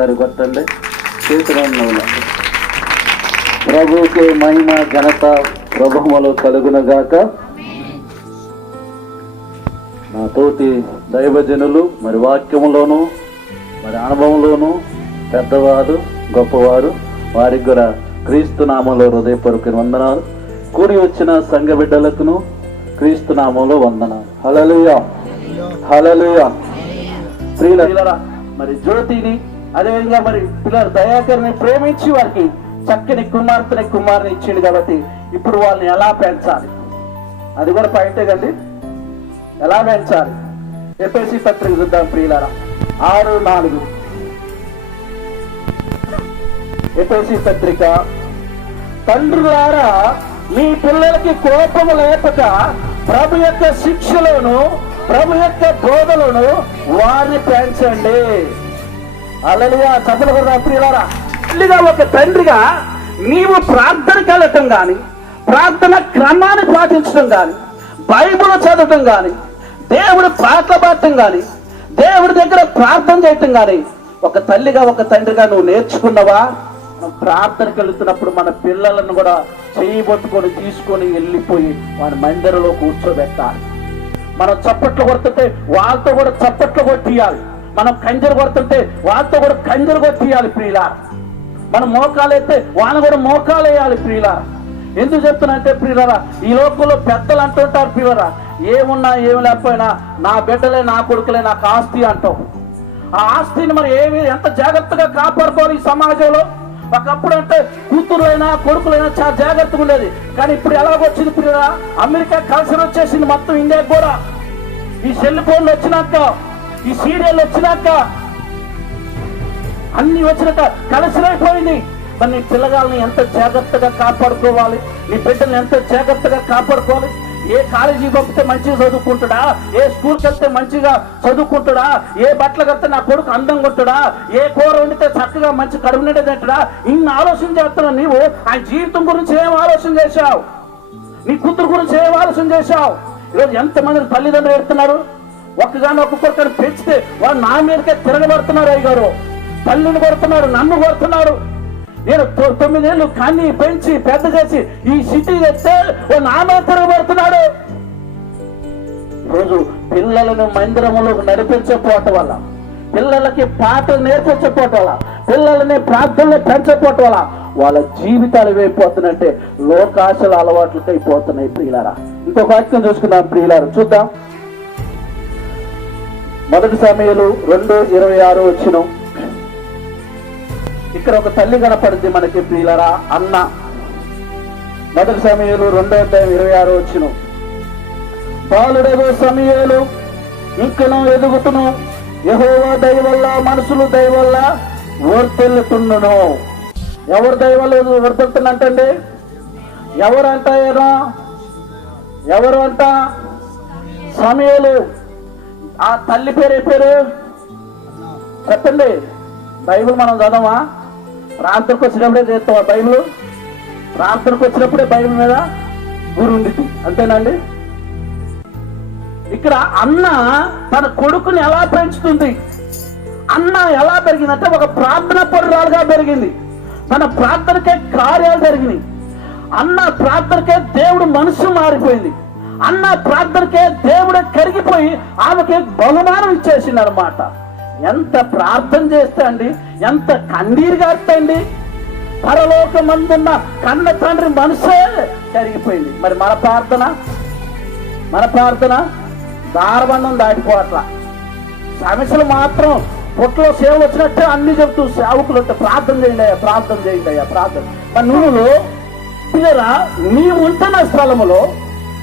చప్పట్లు ఒకసారి కొట్టండి చేతులు ప్రభువుకి మహిమ ఘనత ప్రభుమలు కలుగునగాక. నా తోటి దైవజనులు మరి వాక్యములోను మరి అనుభవంలోను పెద్దవారు గొప్పవారు వారికి కూడా క్రీస్తు నామంలో హృదయపూర్వక వందనాలు. కూడి వచ్చిన సంఘ బిడ్డలకును క్రీస్తు నామంలో వందనాలు. హలలుయ హలలుయ స్త్రీల మరి జ్యోతిని అదేవిధంగా మరి పిల్లలు దయాకర్ని ప్రేమించి వారికి చక్కని కుమార్తెని కుమారుని ఇచ్చిండు కాబట్టి ఇప్పుడు వాళ్ళని ఎలా పెంచాలి? అది కూడా పాయింటే కండి. ఎలా పెంచాలి? ఎపిసి పత్రిక చూద్దాం ప్రియులారా. ఆరు నాలుగు. ఎపిసి పత్రిక. తండ్రులారా మీ పిల్లలకి కోపము లేపక ప్రభు యొక్క శిక్షలోను ప్రభు యొక్క బోధలను వారిని పెంచండి. అలలియా చదువు కూడా ప్రియులారా. తల్లిగా ఒక తండ్రిగా నీవు ప్రార్థనకి వెళ్ళటం కానీ ప్రార్థన క్రమాన్ని పాటించడం కానీ బైబుల్ చదవటం కానీ దేవుడు పాటలు పాడటం కానీ దేవుడి దగ్గర ప్రార్థన చేయటం కానీ ఒక తల్లిగా ఒక తండ్రిగా నువ్వు నేర్చుకున్నావా? మనం ప్రార్థనకి వెళుతున్నప్పుడు మన పిల్లలను కూడా చేయబట్టుకొని తీసుకొని వెళ్ళిపోయి వాడి మందిరంలో కూర్చోబెట్టాలి. మనం చప్పట్లు కొడుతుంటే వాళ్ళతో కూడా చప్పట్లు కొట్టియాలి. మనం కంజరు కొడుతుంటే వాళ్ళతో కూడా కంజరు కొట్టియాలి ప్రియుల మనం మోకాలు ఎత్తే వాళ్ళని కూడా మోకాలు వేయాలి ప్రియులా ఎందుకు చెప్తున్నంటే ప్రియులరా ఈ లోకంలో పెద్దలు అంటుంటారు ప్రియులరా ఏమున్నా ఏమి లేకపోయినా నా బిడ్డలే నా కొడుకులే నాకు ఆస్తి అంటావు. ఆ ఆస్తిని మరి ఏమి ఎంత జాగ్రత్తగా కాపాడుకోవాలి ఈ సమాజంలో? ఒకప్పుడు అంటే కూతురులైనా కొడుకులైనా చాలా జాగ్రత్తగా ఉండేది. కానీ ఇప్పుడు ఎలాగొచ్చింది ప్రియురా అమెరికా కల్చర్ వచ్చేసింది మొత్తం ఇండియాకి కూడా. ఈ సెల్ ఫోన్లు వచ్చినాక ఈ సీరియల్ వచ్చినాక అన్ని వచ్చినాక కలసరైపోయింది. మరి నీ పిల్లగాల్ని ఎంత జాగ్రత్తగా కాపాడుకోవాలి? నీ బిడ్డల్ని ఎంత జాగ్రత్తగా కాపాడుకోవాలి? ఏ కాలేజీ పంపితే మంచిగా చదువుకుంటాడా? ఏ స్కూల్కి వెళ్తే మంచిగా చదువుకుంటాడా? ఏ బట్టలు కడితే నా కొడుకు అందంగా ఉంటాడా? ఏ కూర వండితే చక్కగా మంచి కడుపు నిండా తింటాడా? ఇన్ని ఆలోచన చేస్తున్నావు నీవు. ఆయన జీవితం గురించి ఏం ఆలోచన చేశావు? నీ కూతురు గురించి ఏం ఆలోచన చేశావు? ఈరోజు ఎంతమంది తల్లిదండ్రులు ఎడుతున్నారు ఒక్కగానో ఒక్కొక్కరిని పెంచితే వాళ్ళు నా మీదకే తిరగబడుతున్నారు అయ్యగారు. తల్లిని కొడుతున్నారు నన్ను కొడుతున్నారు. నేను తొమ్మిదేళ్ళు కన్ని పెంచి పెద్ద చేసి ఈ సిటీ తెస్తే ఓ నామే తిరగబడుతున్నాడు. రోజు పిల్లలను మందిరంలోకి నడిపించకపోవటం వల్ల పిల్లలకి పాటలు నేర్పించకపోవటం వల్ల పిల్లలని ప్రార్థనలు పెంచకపోవటం వల్ల వాళ్ళ జీవితాలు ఏమైపోతున్నాయంటే లోకాశల అలవాట్లకైపోతున్నాయి ప్రియులారా. ఇంకొక వాక్యం చూసుకుందాం ప్రియులారా చూద్దాం. మొదటి సమయలు రెండు ఇరవై ఆరు వచ్చిన ఇక్కడ ఒక తల్లి కనపడింది మనకి ప్రియులరా అన్న. మొదటి సమయాలు రెండో అధ్యాయం ఇరవై ఆరు వచ్చిన బాలుడేగో సమయాలు ఇంకను ఎదుగుతును. యహోవా దయవల్ల మనుషులు దయ వల్ల ఎవరు దయవల్ల వల్ల వర్తిల్తుందంటండి ఎవరు అంటాయేనా ఎవరు అంట? సమయాలు ఆ తల్లి పేరు ఏ పేరు? చెప్పండి. బైబుల్ మనం చదవా రాత్రికి వచ్చినప్పుడే చేస్తావా బైబుల్? రాత్రికి వచ్చినప్పుడే బైబుల్ మీద గురి ఉండిద్ది. అంతేనండి? ఇక్కడ అన్న తన కొడుకుని ఎలా పెంచుతుంది? అన్న ఎలా పెరిగిందంటే ఒక ప్రార్థన పరురాలుగా పెరిగింది. తన ప్రార్థనకే కార్యాలు జరిగినాయి. అన్న ప్రార్థనకే దేవుడు మనసు మారిపోయింది. అన్న ప్రార్థనకే దేవుడే కరిగిపోయి ఆమెకి బహుమానం ఇచ్చేసింది అనమాట ఎంత ప్రార్థన చేస్తే అండి ఎంత కన్నీరు కాస్తండి పరలోకమందున్న కన్న తండ్రి మనసే కరిగిపోయింది. మరి మన ప్రార్థన? మన ప్రార్థన దారబంధం దాటిపోవట్లా. సమస్యలు మాత్రం పొట్టలో సేవలు వచ్చినట్టే అన్ని చెబుతూ సేవకులు ప్రార్థన చేయండి అయ్యా ప్రార్థన చేయండి అయ్యా ప్రార్థన. మరి నువ్వు పిల్లరా నీవు ఉంటున్న స్థలములో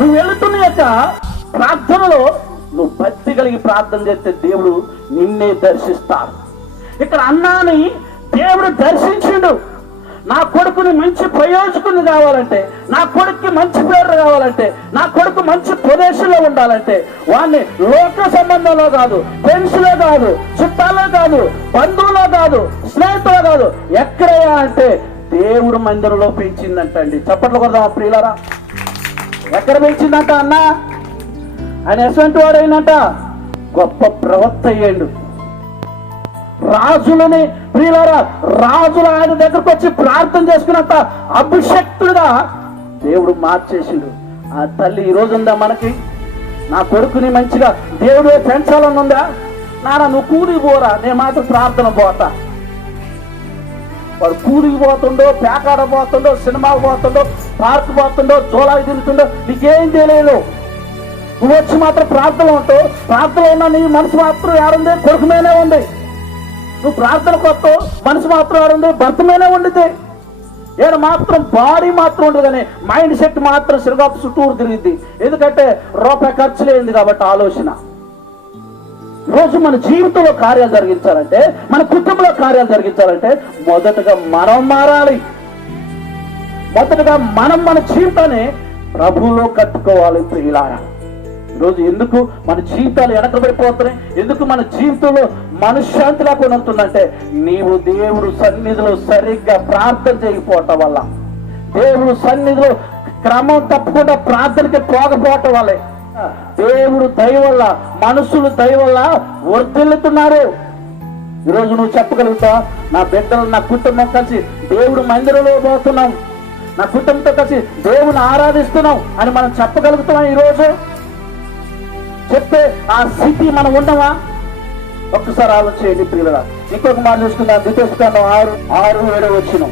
నువ్వు వెళుతున్న యొక్క ప్రార్థనలో నువ్వు భక్తి కలిగి ప్రార్థన చేస్తే దేవుడు నిన్నే దర్శిస్తాడు. ఇక్కడ అన్నాని దేవుడు దర్శించిండు. నా కొడుకుని మంచి ప్రయోజకుని కావాలంటే నా కొడుక్కి మంచి పేరు కావాలంటే నా కొడుకు మంచి ప్రదేశంలో ఉండాలంటే వాడిని లోక సంబంధంలో కాదు ఫ్రెండ్స్లో కాదు చుట్టాలో కాదు బంధువులో కాదు స్నేహితులో కాదు ఎక్కడయ్యా అంటే దేవుడు మందిరంలో పెంచిందంటండి చప్పట్లు కొడదాం ప్రియులరా? ఎక్కడ పెంచిందంట అన్న? ఆయన ఎటువంటి వాడైనంట. గొప్ప ప్రవక్త అయ్యాడు. రాజులని ప్రియులారా రాజులు ఆయన దగ్గరకు వచ్చి ప్రార్థన చేసుకున్నంత అభిషక్తుడుగా దేవుడు మార్చేసిండు. ఆ తల్లి ఈ రోజు ఉందా మనకి? నా కొడుకుని మంచిగా దేవుడు పెంచాలని ఉందా నాన్న నువ్వు కూలి పోరా నేను మాత్రం ప్రార్థన పోతా. వాడు కూలికి పోతుండో పేకాడ పోతుండో సినిమాకి పోతుండో పార్క్ పోతుండో జోలాకి తిరుగుతుండో నీకేం తెలియదు. నువ్వు వచ్చి మాత్రం ప్రార్థన ఉంటావు. ప్రార్థన ఉన్న నీ మనసు మాత్రం ఏడుంది? కొడుకు మీదనే ఉంది. నువ్వు ప్రార్థన కొత్త మనసు మాత్రం ఏడుంది? భర్త మీదనే ఉండితే ఏడు మాత్రం బాడీ మాత్రం ఉండదు కానీ మైండ్ సెట్ మాత్రం సిరగాపు చుట్టూరు తిరిగింది ఎందుకంటే రూపాయి ఖర్చు లేదు కాబట్టి ఆలోచన. రోజు మన జీవితంలో కార్యాలు జరిగించాలంటే మన కుటుంబంలో కార్యాలు జరిగించాలంటే మొదటగా మనం మారాలి. మొదటగా మనం మన జీవితాన్ని ప్రభువులో కట్టుకోవాలి ప్రియులారా. ఈరోజు ఎందుకు మన జీవితాలు వెనకబడిపోతున్నాయి ఎందుకు మన జీవితంలో మనశ్శాంతి లేకుండా ఉంటుందంటే నీవు దేవుడు సన్నిధిలో సరిగ్గా ప్రార్థన చేయకపోవటం వల్ల. దేవుడు సన్నిధిలో క్రమం తప్పకుండా ప్రార్థనకి పోకపోవటం వల్లే. దేవుడు దయ వల్ల మనుషులు దయ వల్ల వర్ధిల్లుతున్నారు. ఈరోజు నువ్వు చెప్పగలుగుతా నా బిడ్డలు నా కుటుంబం కలిసి దేవుడు మందిరంలో పోతున్నాం. నా కుటుంబంతో కలిసి దేవుని ఆరాధిస్తున్నాం అని మనం చెప్పగలుగుతున్నాం ఈరోజు? చెప్తే ఆ స్థితి మనం ఉండమా ఒక్కసారి ఆలోచించండి పిల్లల ఇంకొక మాట చూసుకుందాం. ద్వితీయోపకాండం ఆరు ఆరు ఏడో వచ్చిన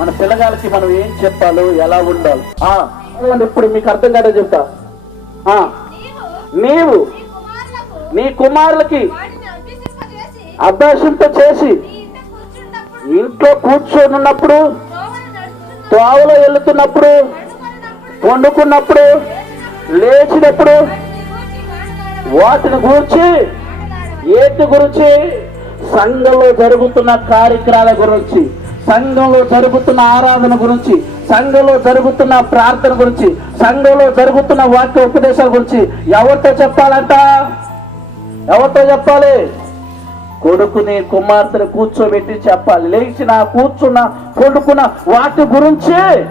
మన పిల్లగాలకి మనం ఏం చెప్పాలో ఎలా ఉండాలి. ఆ చదవండి, ఇప్పుడు మీకు అర్థం కాదే చెప్తా. ఆ నీవు నీ కుమారులకు అభ్యాసంతో చేసి ఇంట్లో కూర్చొని ఉన్నప్పుడు త్రోవలో వెళ్తున్నప్పుడు వండుకున్నప్పుడు లేచినప్పుడు వాటిని గూర్చి. ఏటి గురించి? సంఘంలో జరుగుతున్న కార్యక్రమాల గురించి సంఘంలో జరుగుతున్న ఆరాధన గురించి సంఘంలో జరుగుతున్న ప్రార్థన గురించి సంఘంలో జరుగుతున్న వాక్య ఉపదేశాల గురించి ఎవరితో చెప్పాలంట? ఎవరితో చెప్పాలి? కొడుకుని కుమార్తెను కూర్చోబెట్టి చెప్పాలి. లేచిన కూర్చున్న కొడుకున్న వాటి గురించి.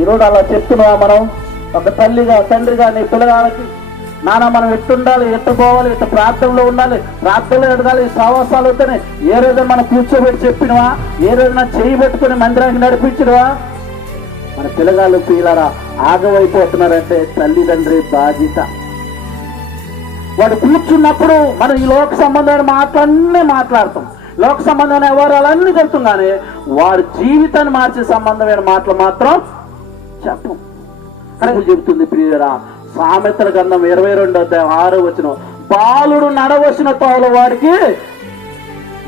ఈరోజు అలా చెప్తున్నావా మనం? ఒక తల్లిగా తండ్రిగా నీ పిల్లగాలకి నాన్న మనం ఎట్టుండాలి? ఎట్టుకోవాలి ఎట్టు ప్రార్థనలో ఉండాలి? ప్రార్థనలో ఎడగాలి సావాసాలు అవుతాయి ఏ రోజు మనం కూర్చోబెట్టి చెప్పినవా? ఏ రోజున చేయి పెట్టుకుని మందిరానికి నడిపించినవా? మన పిల్లగాళ్ళు పీలరా ఆగమైపోతున్నారంటే తల్లిదండ్రి బాధ్యత. వాడు కూర్చున్నప్పుడు మనం ఈ లోక సంబంధమైన మాటలన్నీ మాట్లాడతాం. లోక సంబంధమైన వ్యవహారాలన్నీ చెప్తాం కానీ వాడి జీవితాన్ని మార్చే సంబంధమైన మాటలు మాత్రం చెప్పం. కనుక చెబుతుంది ప్రియురా సామెతల గంధం ఇరవై రెండో అధ్యాయం ఆరో వచ్చిన బాలుడు నడవలసిన తోలు వాడికి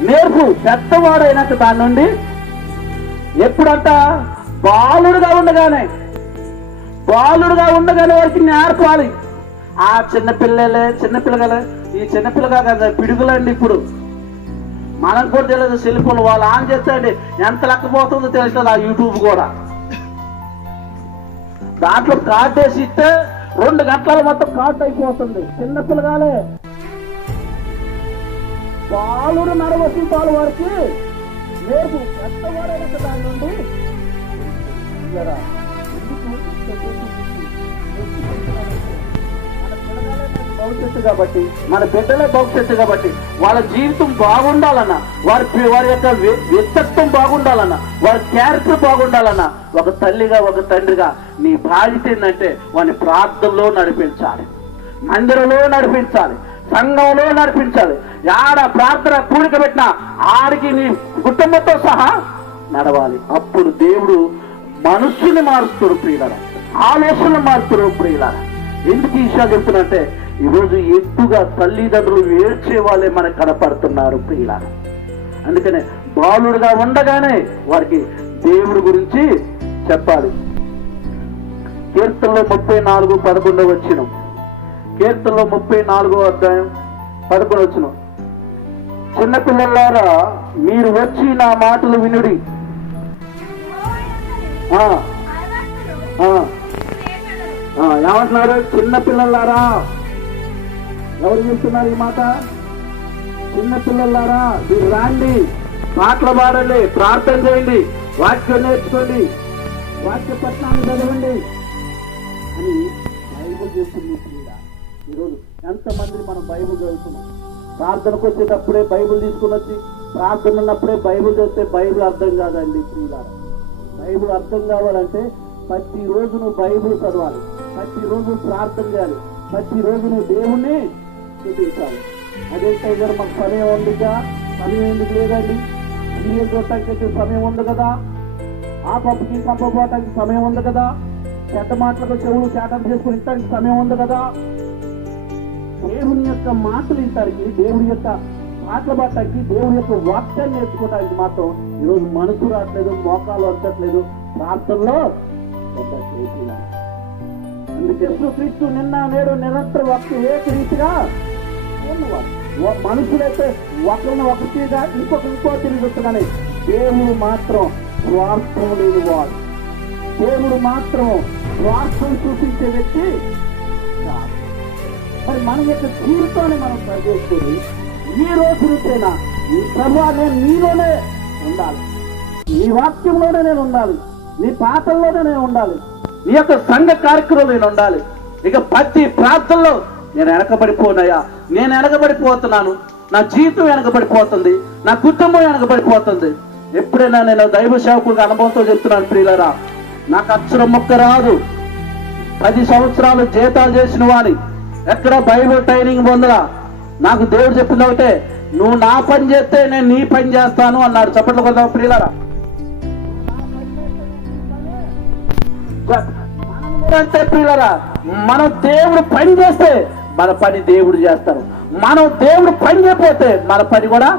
నేర్పు. పెద్దవాడైనాక దాని నుండి ఎప్పుడంట? బాలుడుగా ఉండగానే బాలుడుగా ఉండగానే వారికి నేర్పాలి. ఆ చిన్నపిల్లలే పిల్లలే ఈ చిన్నపిల్లగా కదా పిడుగులండి ఇప్పుడు. మనకు కూడా తెలియదు సెల్ ఫోన్ వాళ్ళు ఆన్ చేస్తాండి ఎంత లెక్కపోతుందో తెలుస్తుంది ఆ యూట్యూబ్ కూడా. దాంట్లో కార్డు వేసి ఇస్తే రెండు గంటల మొత్తం కాట్ అయిపోతుంది. చిన్న పిల్లగాలే. బాలుడు నడవలసిన పాలు వారికి లేదు పెద్దవాడైన దాని నుండి? ఇయ్యరా. ఎందుకు? భవిష్యత్తు కాబట్టి మన బిడ్డలే భవిష్యత్తు కాబట్టి వాళ్ళ జీవితం బాగుండాలన్నా వారి వారి యొక్క వ్య- వ్యక్తిత్వం బాగుండాలన్న వారి క్యారెక్టర్ బాగుండాలన్నా ఒక తల్లిగా ఒక తండ్రిగా నీ బాధ్యత ఏంటంటే వాని ప్రార్థనలో నడిపించాలి. మందిరంలో నడిపించాలి. సంఘంలో నడిపించాలి. ఆడ ప్రార్థన కూడిక పెట్టినా ఆడికి నీ కుటుంబంతో సహా నడవాలి. అప్పుడు దేవుడు మనస్సుని మారుస్తాడు ప్రియులరా. ఆలోచనలు మారుస్తాడు ప్రియులరా. ఎందుకు ఈ విషయాలు చెప్తున్నంటే ఈరోజు ఎక్కువగా తల్లిదండ్రులు ఏడ్చే వాళ్ళే మనకు కనపడుతున్నారు ప్రియులరా. అందుకనే బాలుడుగా ఉండగానే వారికి దేవుడి గురించి చెప్పాలి. కీర్తనలో ముప్పై నాలుగు పదకొండవ వచ్చిన కీర్తనలో ముప్పై నాలుగో అధ్యాయం పదకొండు వచ్చిన చిన్నపిల్లలారా మీరు వచ్చి నా మాటలు వినుడి. ఏమంటున్నారు? చిన్నపిల్లలారా ఎవరు చెప్తున్నారు ఈ మాట? చిన్నపిల్లలారా మీరు రాండి. పాటలు పాడండి ప్రార్థన చేయండి. వాక్యం నేర్చుకోండి. వాక్య పట్నాన్ని చదవండి. అని బైబుల్ చెప్తుంది ప్రియుడా. ఈరోజు ఎంతమంది మనం బైబుల్ చదువుతున్నాం? ప్రార్థనకు వచ్చేటప్పుడే బైబిల్ తీసుకుని వచ్చి ప్రార్థన ఉన్నప్పుడే బైబిల్ చదివితే బైబిల్ అర్థం కాదండి ప్రియులారా బైబిల్ అర్థం కావాలంటే ప్రతిరోజు నువ్వు బైబిల్ చదవాలి. ప్రతిరోజు ప్రార్థన చేయాలి. ప్రతిరోజు నువ్వు దేవుణ్ణి చూపించాలి అదే టైగర్ మాకు సమయం ఉందిగా సమయం ఎందుకు లేదండి? అన్ని చూడటానికి సమయం ఉంది కదా? ఆ పప్పుకి పంప పోవటానికి సమయం ఉంది కదా? చెడ్డ మాటలకు చెవులు చేటం చేసుకుని ఇస్తానికి సమయం ఉంది కదా? దేవుని యొక్క మాటలు వింటానికి దేవుని యొక్క పాటలు పట్టడానికి దేవుని యొక్క వాక్యాన్ని నేర్చుకోవడానికి మాత్రం ఈరోజు మనసు రావట్లేదు మోకాలు వచ్చట్లేదు ప్రార్థనలో అందుకే క్రీస్తు నిన్న నేడు నిరంతరం ఒక ఏ రీతిగా మనుషులైతే ఒకరిని ఒకటిగా ఇంకొక ఇంకో తిరుగుతున్నాయి దేవుడు మాత్రం స్వార్థం లేని వాడు దేవుడు మాత్రం స్వార్థం చూపించే వ్యక్తి మరి మన యొక్క జీవితాన్ని మనం సరిచేసుకొని ఈ రోజు నుంచైనా ఈ ప్రభా నేను నీలోనే ఉండాలి. నీ వాక్యంలోనే నేను ఉండాలి. నీ పాటల్లోనే నేను ఉండాలి. నీ యొక్క సంఘ కార్యక్రమంలో నేను ఉండాలి. ఇక ప్రతి ప్రాంతంలో నేను వెనకబడిపోనయ్యా. నేను వెనకబడిపోతున్నాను. నా జీవితం వెనకబడిపోతుంది. నా కుటుంబం వెనకబడిపోతుంది. ఎప్పుడైనా నేను దైవ సేవకులకు అనుభవంతో చెప్తున్నాను ప్రియులరా. నాకు అక్షరం మొక్క రాదు. పది సంవత్సరాలు జీతాలు చేసిన వాని ఎక్కడ బైబిల్ ట్రైనింగ్ పొందరా నాకు దేవుడు చెప్పింది ఒకటే నువ్వు నా పని చేస్తే నేను నీ పని చేస్తాను అన్నాడు చప్పట్లు కొద్దాం ప్రియులరా. అంటే ప్రియులరా మనం దేవుడు పని చేస్తే మన పని దేవుడు చేస్తారు. మనం దేవుడు పని చేయకపోతే మన పని కూడా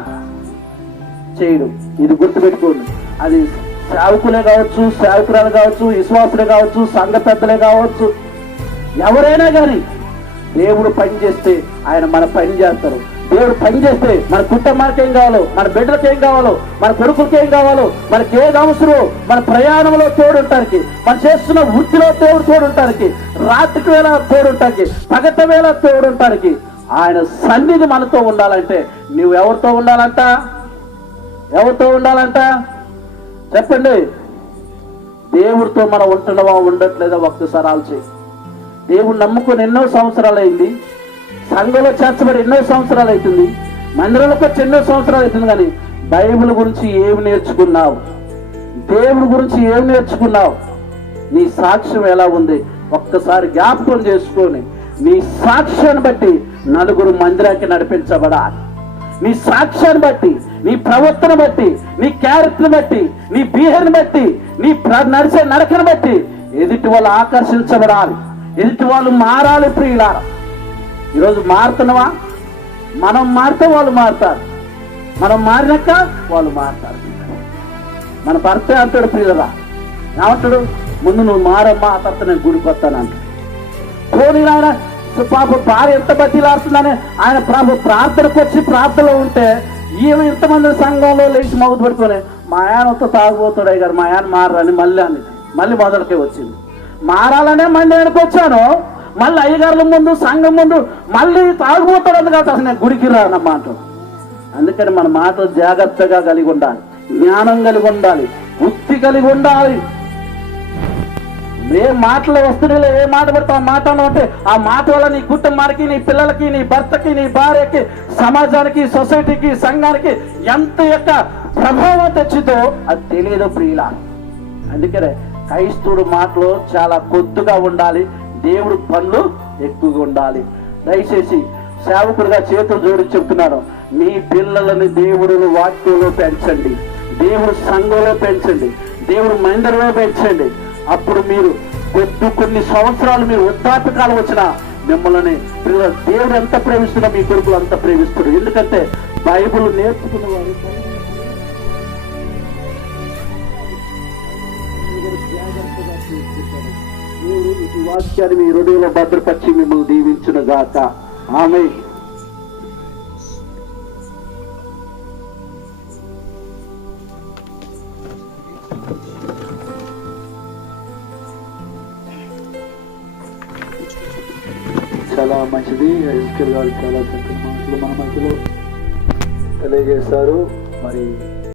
చేయడు. ఇది గుర్తుపెట్టుకోండి. అది సేవకులే కావచ్చు సేవకురాలు కావచ్చు విశ్వాసులే కావచ్చు సంఘ పెద్దలే కావచ్చు ఎవరైనా కానీ దేవుడు పని చేస్తే ఆయన మన పని చేస్తారు. దేవుడు పని చేస్తే మన కుటుంబానికి ఏం కావాలో మన బిడ్డలకు ఏం కావాలో మన కొడుకులకి ఏం కావాలో మనకి ఏది అవసరమో మన ప్రయాణంలో తోడుంటానికి మనం చేస్తున్న వృత్తిలో దేవుడు తోడుంటానికి రాత్రికి వేళ తోడుంటానికి పగట వేళ తోడుంటానికి ఆయన సన్నిధి మనతో ఉండాలంటే నువ్వు ఎవరితో ఉండాలంట? ఎవరితో ఉండాలంట? చెప్పండి. దేవుడితో మనం ఉంటున్నావా ఉండట్లేదా? ఒక్కసారి ఆలోచించి. దేవుడు నమ్ముకుని ఎన్నో సంవత్సరాలు అయింది. సంఘంలో చేర్చబడి ఎన్నో సంవత్సరాలు అవుతుంది. మందిరంలోకి వచ్చి ఎన్నో సంవత్సరాలు అవుతుంది కానీ బైబిల్ గురించి ఏమి నేర్చుకున్నావు? దేవుడి గురించి ఏమి నేర్చుకున్నావు? నీ సాక్ష్యం ఎలా ఉంది? ఒక్కసారి జ్ఞాపకం చేసుకొని నీ సాక్ష్యాన్ని బట్టి నలుగురు మందిరానికి నడిపించబడాలి. నీ సాక్ష్యాన్ని బట్టి నీ ప్రవర్తన బట్టి నీ క్యారెక్టర్ని బట్టి నీ బిహేవియర్ని బట్టి నీ ప్ర- నడిచే నడకను బట్టి ఎదుటి వాళ్ళు ఆకర్షించబడాలి. ఎదుటి వాళ్ళు మారాలి ప్రియులార ఈరోజు మారుతున్నావా? మనం మారితే వాళ్ళు మారుతారు. మనం మారినాక వాళ్ళు మారుతారు. మన భర్త అంటాడు ప్రియులరా ఏమంటాడు? ముందు నువ్వు మారమ్మా ఆ తర్వాత నేను గుడికి వస్తాను అంటాడు. పోనీ ఆయన పాప భార్య ఎంత బతిలాడుతుందని ఆయన ప్రభు ప్రార్థనకు వచ్చి ప్రార్థనలో ఉంటే ఈమె ఇంతమంది సంఘంలో లేచి మౌతు పడుకొని మా ఆయనతో తాగుబోతాడే గారు మా ఆయన మారని మళ్ళీ అని మళ్ళీ మొదలకే వచ్చింది. మారాలనే మందిరానికి వచ్చాను. మళ్ళీ అయ్యగారుల ముందు సంఘం ముందు మళ్ళీ తాగుపోతాడు అందుకు అసలు నేను గుడికి రానమ్మా అంటాడు అందుకని మన మాటలు జాగ్రత్తగా కలిగి ఉండాలి జ్ఞానం కలిగి ఉండాలి బుద్ధి కలిగి ఉండాలి. ఏ మాటలు వస్తున్నాయో ఏ మాట పడితే ఆ మాట అంటే ఆ మాట వల్ల నీ కుటుంబానికి నీ పిల్లలకి నీ భర్తకి నీ భార్యకి సమాజానికి సొసైటీకి సంఘానికి ఎంత యొక్క ప్రభావం తెచ్చిందో అది తెలియదు ప్రియుల అందుకనే క్రైస్తవుడు మాటలు చాలా కొద్దుగా ఉండాలి. దేవుడు పనులు ఎక్కువగా ఉండాలి. దయచేసి సేవకుడిగా చేతులు జోడి చెప్తున్నాను. మీ పిల్లలని దేవుడు వాక్యంలో పెంచండి. దేవుడు సంఘంలో పెంచండి. దేవుడు మందిరంలో పెంచండి. అప్పుడు మీరు కొద్ది కొన్ని సంవత్సరాలు మీరు వృద్ధాప్యకాలం వచ్చిన మిమ్మల్ని పిల్లలు దేవుడు ఎంత ప్రేమిస్తున్నా మీ కొడుకులు అంత ప్రేమిస్తారు. ఎందుకంటే బైబుల్ నేర్చుకున్న వారు దేవుడు ఈ వాక్యాన్ని మీ హృదయంలో భద్రపరిచి మిమ్మల్ని దీవించును గాక. ఆమె చాలా మంచిది. ఎస్కెల్ గారు చాలా చక్కటి మాటలు మన మధ్యలో తెలియజేశారు. మరి